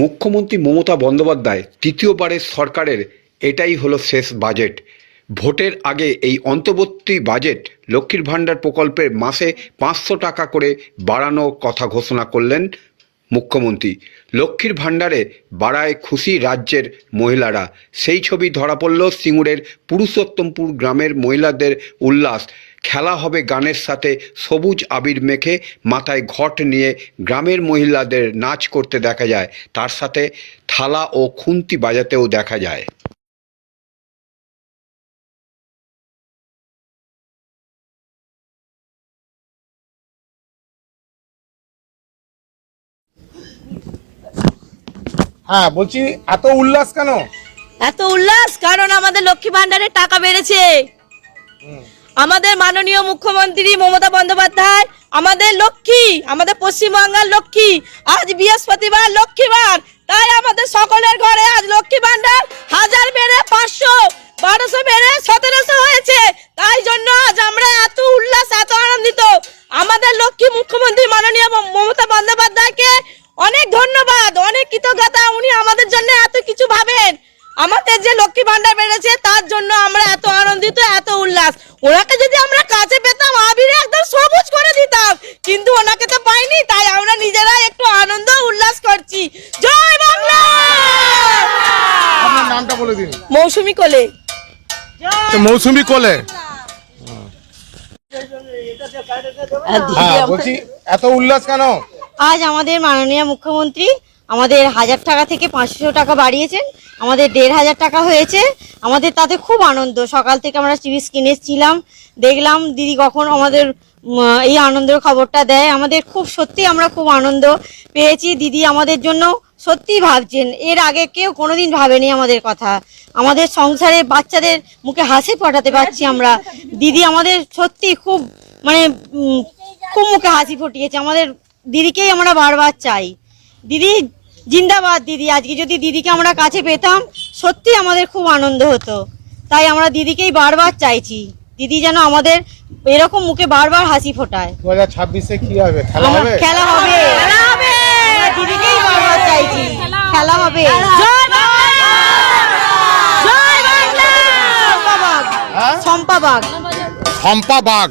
মুখ্যমন্ত্রী মমতা বন্দ্যোপাধ্যায় তৃতীয়বারের সরকারের এটাই হলো শেষ বাজেট। ভোটের আগে এই অন্তর্বর্তী বাজেট লক্ষ্মীর ভাণ্ডার প্রকল্পের মাসে 500 টাকা করে বাড়ানোর কথা ঘোষণা করলেন মুখ্যমন্ত্রী। লক্ষ্মীর ভাণ্ডারে বাড়ায় খুশি রাজ্যের মহিলারা। সেই ছবি ধরা পড়ল সিঙ্গুরের পুরুষোত্তমপুর গ্রামের মহিলাদের উল্লাস। খেলা হবে গানের সাথে, সবুজ আবির মেখে মাথায় ঘট নিয়ে গ্রামের মহিলাদের নাচ করতে দেখা যায়, তার সাথে থালা ও খুন্তি বাজাতেও দেখা যায়। হ্যাঁ, বলছি এত উল্লাস কেন? এত উল্লাস কারণ আমাদের লক্ষ্মী ভান্ডারের টাকা বেড়েছে। আমাদের মাননীয় মুখ্যমন্ত্রী মমতা বন্দ্যোপাধ্যায় আমাদের লক্ষ্মী, আমাদের পশ্চিমবাংলার লক্ষ্মী। আজ বৃহস্পতিবার, লক্ষ্মীবার, তাই আমাদের সকলের ঘরে আজ লক্ষ্মী ভান্ডার 1000 বেড়ে 500, 1200 বেড়ে 1700 হয়েছে। তাই জন্য আজ আমরা এত উল্লাস, এত আনন্দিত। আমাদের লক্ষ্মী মুখ্যমন্ত্রী মাননীয় মমতা বন্দ্যোপাধ্যায়কে অনেক ধন্যবাদ, অনেক কৃতজ্ঞতা। উনি আমাদের জন্য এত কিছু ভাবেন। আমাদের যে লক্ষ্মী ভান্ডার বেড়েছে তার জন্য আমরা এত আনন্দিত, এত উল্লাস। ওনাকে যদি আমরা কাছে পেতাম আবিরে একদম সবুজ করে দিতাম, কিন্তু ওনাকে তো পাইনি। তাই আমরা নিজেরা একটু আনন্দ উল্লাস করছি। জয় বাংলা। আপনার নামটা বলে দিন। মৌসুমী কোলে। মৌসুমী কোলে। হ্যাঁ, বলছি এত উল্লাস কেন? আজ আমাদের মাননীয় মুখ্যমন্ত্রী আমাদের 1000 টাকা থেকে 500 টাকা বাড়িয়েছেন, আমাদের 1500 টাকা হয়েছে। আমাদের তাতে খুব আনন্দ। সকাল থেকে আমরা টিভি কিনেছিলাম, দেখলাম দিদি কখন আমাদের এই আনন্দের খবরটা দেয়। আমাদের খুব সত্যি আমরা খুব আনন্দ পেয়েছি। দিদি আমাদের জন্য সত্যিই ভাবছেন, এর আগে কেউ কোনোদিন ভাবেনি আমাদের কথা। আমাদের সংসারে বাচ্চাদের মুখে হাসি ফোটাতে পারছি আমরা। দিদি আমাদের সত্যি খুব খুব মুখে হাসি ফুটিয়েছে। আমাদের দিদিকেই আমরা বারবার চাই। দিদি জিন্দাবাদ। দিদি আজকে যদি দিদিকে আমরা কাছে পেতাম সত্যি আমাদের খুব আনন্দ হতো। তাই আমরা দিদিকেই বারবার চাইছি, দিদি যেন আমাদের এরকম মুখে বারবার হাসি ফোটায়। 2026-এ কি হবে? খেলা হবে। খেলা হবে, খেলা হবে। দিদিকেই বারবার চাইছি, খেলা হবে। জয় বাংলা, জয় বাংলা। শম্পা বাগ। শম্পা বাগ।